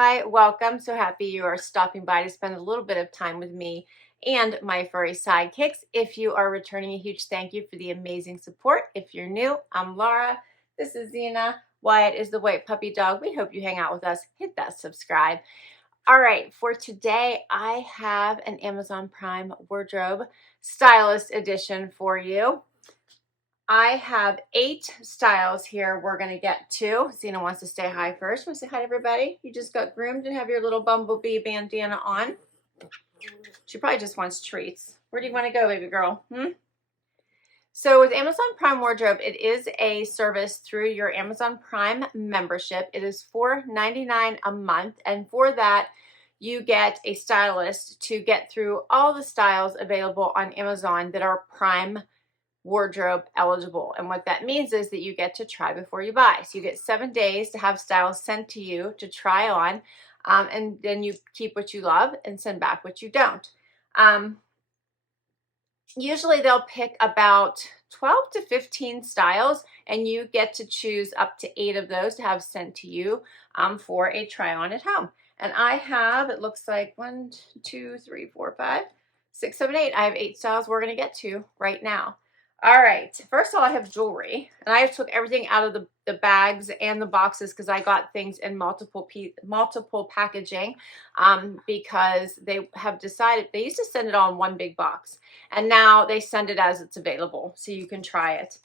Hi, welcome. So happy you are stopping by to spend a little bit of time with me and my furry sidekicks. If you are returning, a huge thank you for the amazing support. If you're new, I'm Laura. This is Zena. Wyatt is the white puppy dog. We hope you hang out with us. Hit that subscribe. All right, for today, I have an Amazon Prime wardrobe stylist edition for you. I have 8 styles here we're going to get to. Zena wants to say hi first. Want to say hi to everybody? You just got groomed and have your little bumblebee bandana on. She probably just wants treats. Where do you want to go, baby girl? So with Amazon Prime Wardrobe, it is a service through your Amazon Prime membership. It is $4.99 a month, and for that, you get a stylist to get through all the styles available on Amazon that are Prime wardrobe eligible. And what that means is that you get to try before you buy. So you get 7 days to have styles sent to you to try on, and then you keep what you love and send back what you don't. Usually they'll pick about 12 to 15 styles, and you get to choose up to 8 of those to have sent to you for a try on at home. And I have, it looks like 1, 2, 3, 4, 5, 6, 7, 8. I have 8 styles we're going to get to right now. All right, first of all, I have jewelry, and I took everything out of the bags and the boxes because I got things in multiple packaging because they have decided, they used to send it all in one big box, and now they send it as it's available, so you can try it.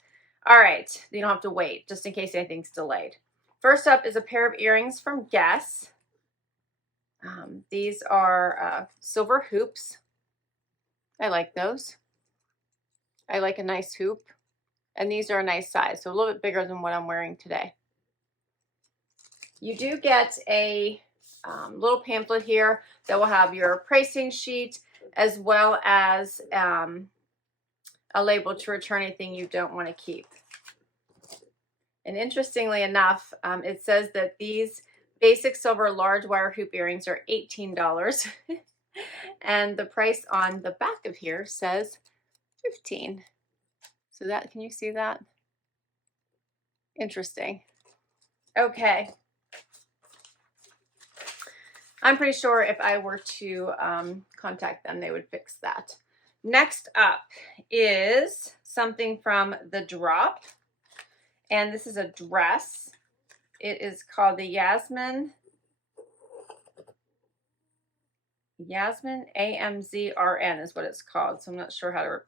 All right, you don't have to wait, just in case anything's delayed. First up is a pair of earrings from Guess. These are silver hoops. I like those. I like a nice hoop, and these are a nice size, so a little bit bigger than what I'm wearing today. You do get a little pamphlet here that will have your pricing sheet as well as a label to return anything you don't want to keep. And interestingly enough, it says that these basic silver large wire hoop earrings are $18, and the price on the back of here says $15. So that, can you see that? Interesting. Okay. I'm pretty sure if I were to contact them, they would fix that. Next up is something from The Drop, and this is a dress. It is called the Yasmin AMZRN is what it's called. So I'm not sure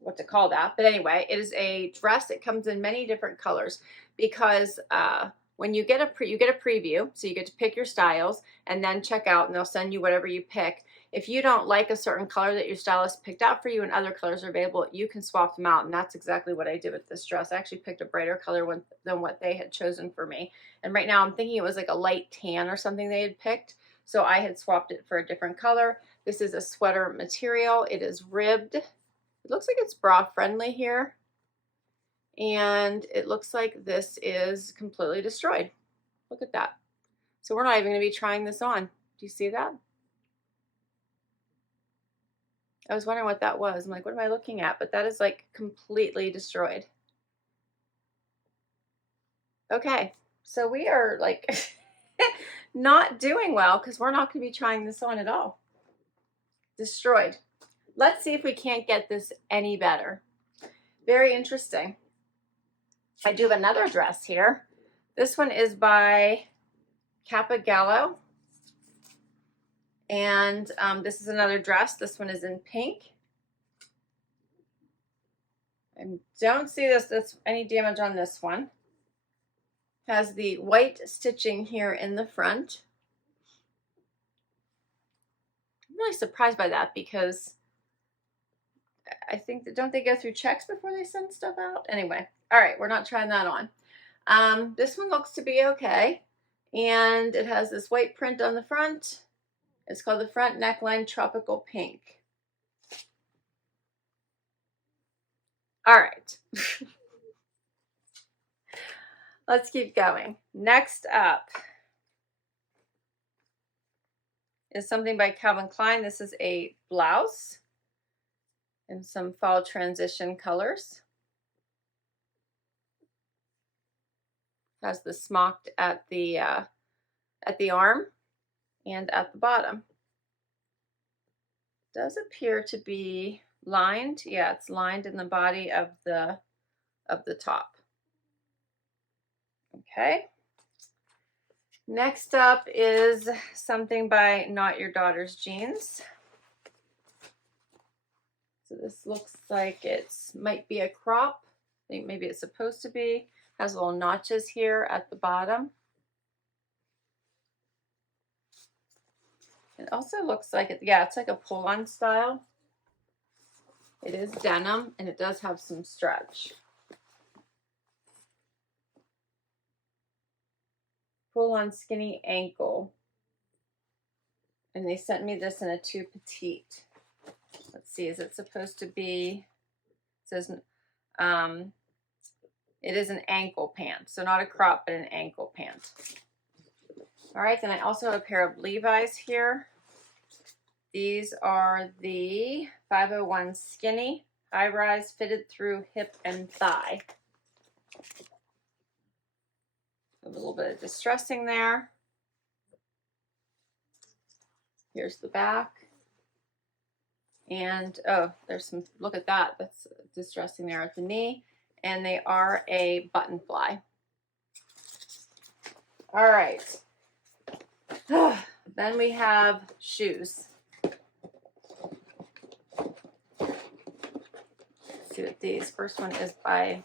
what to call that, but anyway, it is a dress. It comes in many different colors because when you get a preview, so you get to pick your styles and then check out, and they'll send you whatever you pick. If you don't like a certain color that your stylist picked out for you and other colors are available, you can swap them out, and that's exactly what I did with this dress. I actually picked a brighter color than what they had chosen for me, and right now I'm thinking it was like a light tan or something they had picked, so I had swapped it for a different color. This is a sweater material. It is ribbed. It looks like it's bra friendly here, and it looks like this is completely destroyed. Look at that. So we're not even going to be trying this on. Do you see that? I was wondering what that was. I'm like, what am I looking at? But that is like completely destroyed. Okay, so we are like not doing well because we're not going to be trying this on at all. Destroyed. Let's see if we can't get this any better. Very interesting. I do have another dress here. This one is by CABI, and this is another dress. This one is in pink. I don't see that's any damage on this one. Has the white stitching here in the front. I'm really surprised by that because I think that, don't they go through checks before they send stuff out? Anyway, all right, we're not trying that on. This one looks to be okay, and it has this white print on the front. It's called the front neckline tropical pink. All right. Let's keep going. Next up is something by Calvin Klein. This is a blouse in some fall transition colors. Has the smocked at the at the arm and at the bottom. Does appear to be lined. Yeah, it's lined in the body of the top. Okay. Next up is something by Not Your Daughter's Jeans. So this looks like it might be a crop. I think maybe it's supposed to be. Has little notches here at the bottom. It also looks like it, yeah, it's like a pull-on style. It is denim and it does have some stretch. Pull-on skinny ankle. And they sent me this in a 2 petite. Let's see, is it supposed to be, it says, it is an ankle pant. So not a crop, but an ankle pant. All right, then I also have a pair of Levi's here. These are the 501 skinny, high rise, fitted through hip and thigh. A little bit of distressing there. Here's the back. And oh, there's some, look at that. That's distressing there at the knee. And they are a button fly. All right. Then we have shoes. Let's see what these. First one is by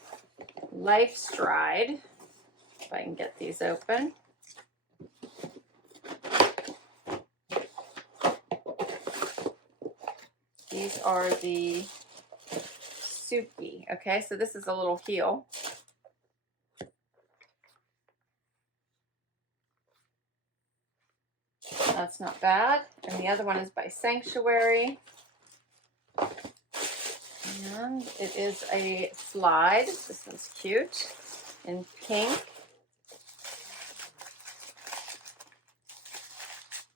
Life Stride. If I can get these open. These are the Suki. Okay, so this is a little heel. That's not bad. And the other one is by Sanctuary. And it is a slide. This one's cute in pink.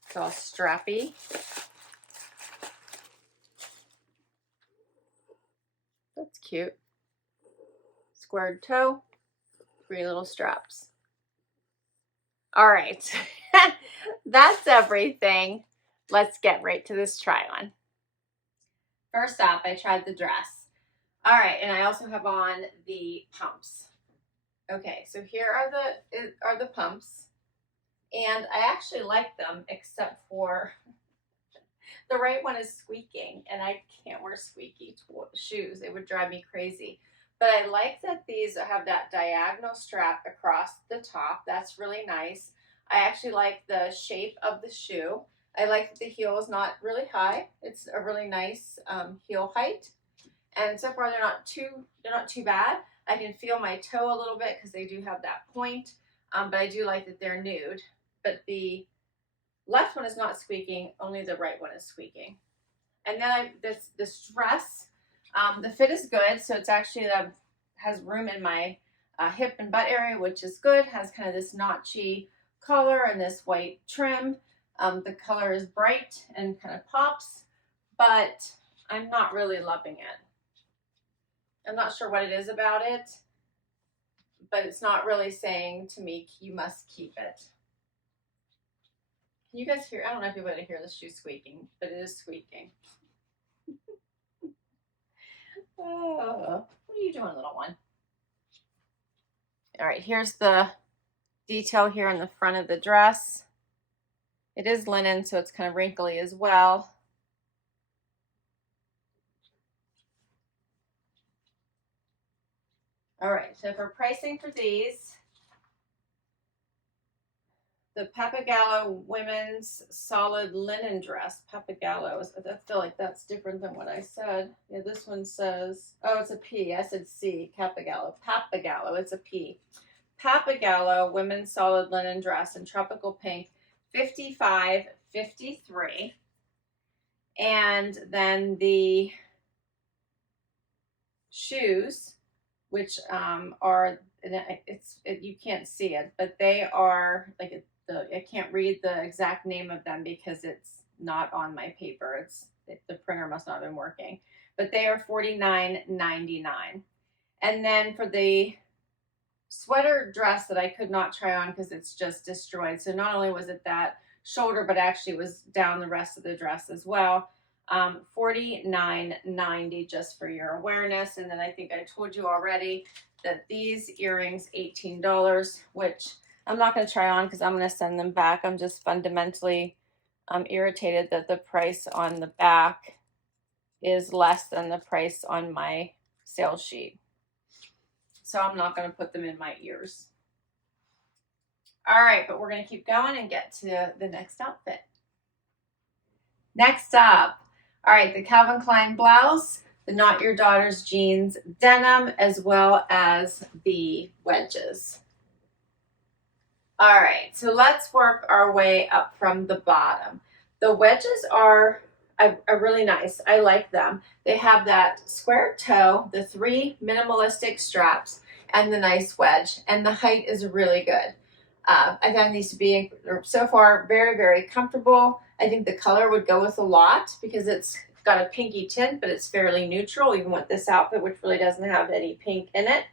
It's all strappy. That's cute. Squared toe, 3 little straps. All right, that's everything. Let's get right to this try on. First off, I tried the dress. All right, and I also have on the pumps. Okay, so here are the pumps, and I actually like them, except for the right one is squeaking, and I can't wear squeaky shoes. It would drive me crazy. But I like that these have that diagonal strap across the top. That's really nice. I actually like the shape of the shoe. I like that the heel is not really high. It's a really nice heel height. And so far they're not too bad. I can feel my toe a little bit because they do have that point. But I do like that they're nude. But the left one is not squeaking, only the right one is squeaking. And then this dress, the fit is good, so it's actually has room in my hip and butt area, which is good. Has kind of this notchy collar and this white trim. The color is bright and kind of pops, but I'm not really loving it. I'm not sure what it is about it, but it's not really saying to me, you must keep it. Can you guys hear? I don't know if you're able to hear the shoe squeaking, but it is squeaking. Oh, what are you doing, little one? All right, here's the detail here in the front of the dress. It is linen, so it's kind of wrinkly as well. All right, so for pricing for these, the Pappagallo women's solid linen dress. Pappagallo, I feel like that's different than what I said. Yeah, this one says, oh, it's a P. I said C, Pappagallo. Pappagallo, it's a P. Pappagallo women's solid linen dress in tropical pink, $55.53. And then the shoes, which are, you can't see it, but they are like I can't read the exact name of them because it's not on my paper. The printer must not have been working, but they are $49.99. And then for the sweater dress that I could not try on because it's just destroyed. So not only was it that shoulder, but actually was down the rest of the dress as well. $49.90 just for your awareness. And then I think I told you already that these earrings, $18, which I'm not going to try on because I'm going to send them back. I'm just fundamentally irritated that the price on the back is less than the price on my sales sheet. So I'm not going to put them in my ears. All right, but we're going to keep going and get to the next outfit. Next up, all right, the Calvin Klein blouse, the Not Your Daughter's jeans denim, as well as the wedges. All right, so let's work our way up from the bottom. The wedges are really nice. I like them. They have that square toe, the 3 minimalistic straps, and the nice wedge, and the height is really good. I found these to be, so far, very, very comfortable. I think the color would go with a lot because it's got a pinky tint, but it's fairly neutral, even with this outfit, which really doesn't have any pink in it.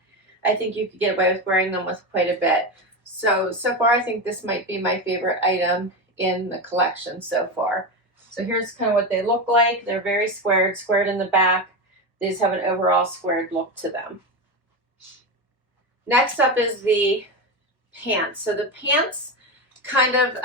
I think you could get away with wearing them with quite a bit. So far, I think this might be my favorite item in the collection so far. So here's kind of what they look like. They're very squared in the back. They just have an overall squared look to them. Next up is the pants. So the pants kind of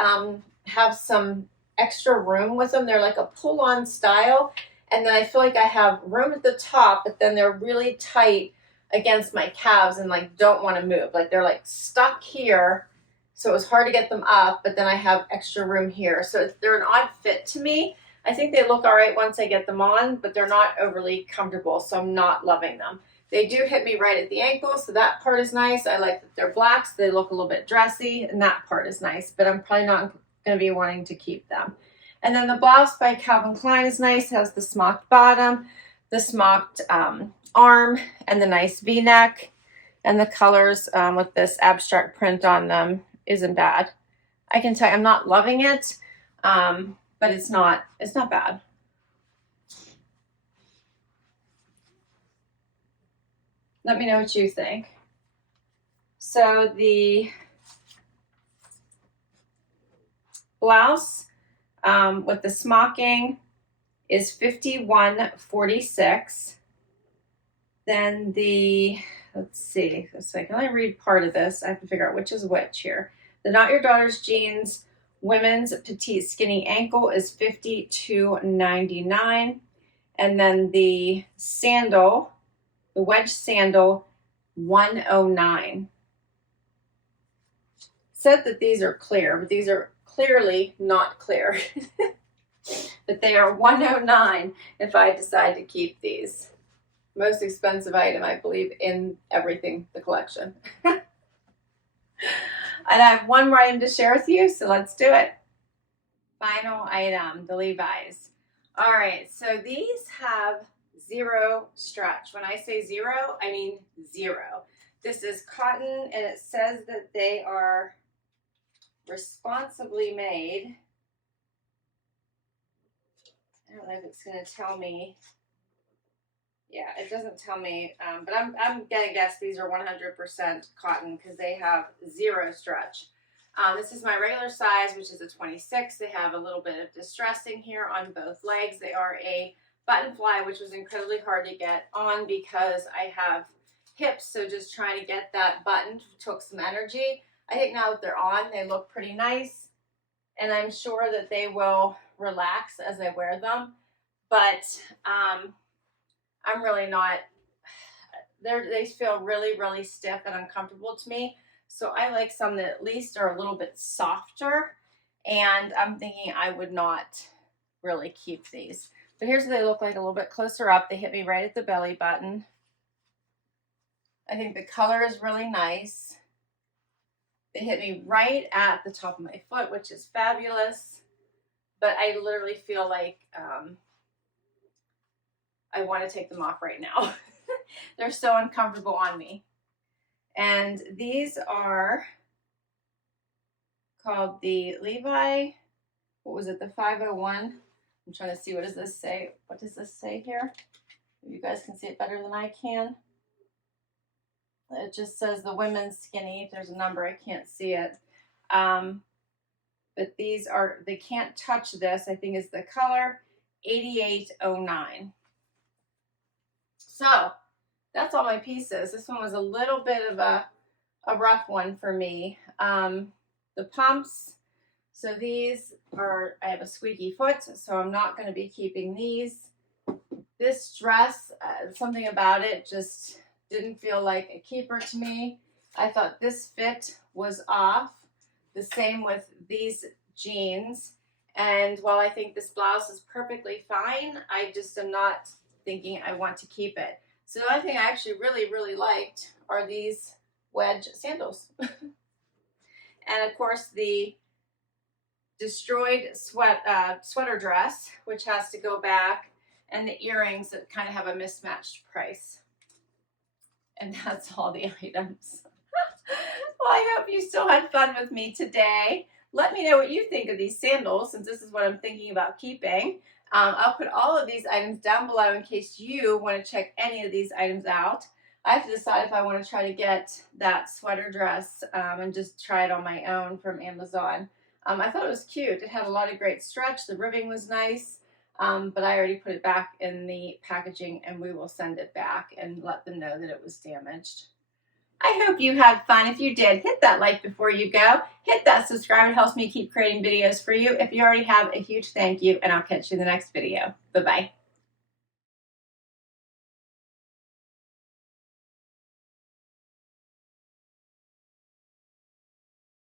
have some extra room with them. They're like a pull-on style. And then I feel like I have room at the top, but then they're really tight against my calves and like don't want to move. Like they're like stuck here. So it was hard to get them up, but then I have extra room here. So they're an odd fit to me. I think they look all right once I get them on, but they're not overly comfortable. So I'm not loving them. They do hit me right at the ankle, so that part is nice. I like that they're black, so they look a little bit dressy, and that part is nice, but I'm probably not going to be wanting to keep them. And then the blouse by Calvin Klein is nice. It has the smocked bottom, the smocked arm, and the nice V-neck. And the colors with this abstract print on them isn't bad. I can tell you I'm not loving it, but it's not bad. Let me know what you think. So the blouse with the smocking is $51.46. Then the, let's see, so I can only read part of this. I have to figure out which is which here. The Not Your Daughter's jeans women's petite skinny ankle is $52.99. And then the sandal, the wedge sandal, $109. Said that these are clear, but these are clearly not clear. But they are $109 if I decide to keep these. Most expensive item, I believe, in everything, the collection. And I have one more item to share with you, so let's do it. Final item, the Levi's. All right, so these have 0 stretch. When I say 0, I mean 0. This is cotton, and it says that they are responsibly made. I don't know if it's going to tell me. Yeah, it doesn't tell me, but I'm going to guess these are 100% cotton because they have 0 stretch. This is my regular size, which is a 26. They have a little bit of distressing here on both legs. They are a button fly, which was incredibly hard to get on because I have hips, so just trying to get that button took some energy. I think now that they're on, they look pretty nice, and I'm sure that they will relax as I wear them, but I'm really not, they feel really, really stiff and uncomfortable to me. So I like some that at least are a little bit softer, and I'm thinking I would not really keep these. But here's what they look like a little bit closer up. They hit me right at the belly button. I think the color is really nice. They hit me right at the top of my foot, which is fabulous. But I literally feel like I want to take them off right now. They're so uncomfortable on me. And these are called the Levi, what was it, the 501? I'm trying to see, what does this say? What does this say here? You guys can see it better than I can. It just says the women's skinny. If there's a number, I can't see it. But these are, they can't touch this, I think is the color 8809. So that's all my pieces. This one was a little bit of a rough one for me. The pumps, so these are, I have a squeaky foot, so I'm not going to be keeping these. This dress, something about it just didn't feel like a keeper to me. I thought this fit was off. The same with these jeans. And while I think this blouse is perfectly fine, I just am not thinking I want to keep it. So the other thing I actually really liked are these wedge sandals. And of course the destroyed sweater dress, which has to go back, and the earrings that kind of have a mismatched price. And that's all the items. Well, I hope you still had fun with me today. Let me know what you think of these sandals, since this is what I'm thinking about keeping. I'll put all of these items down below in case you want to check any of these items out. I have to decide if I want to try to get that sweater dress and just try it on my own from Amazon. I thought it was cute. It had a lot of great stretch. The ribbing was nice, but I already put it back in the packaging, and we will send it back and let them know that it was damaged. I hope you had fun. If you did, hit that like before you go. Hit that subscribe. It helps me keep creating videos for you. If you already have, a huge thank you, and I'll catch you in the next video. Bye-bye.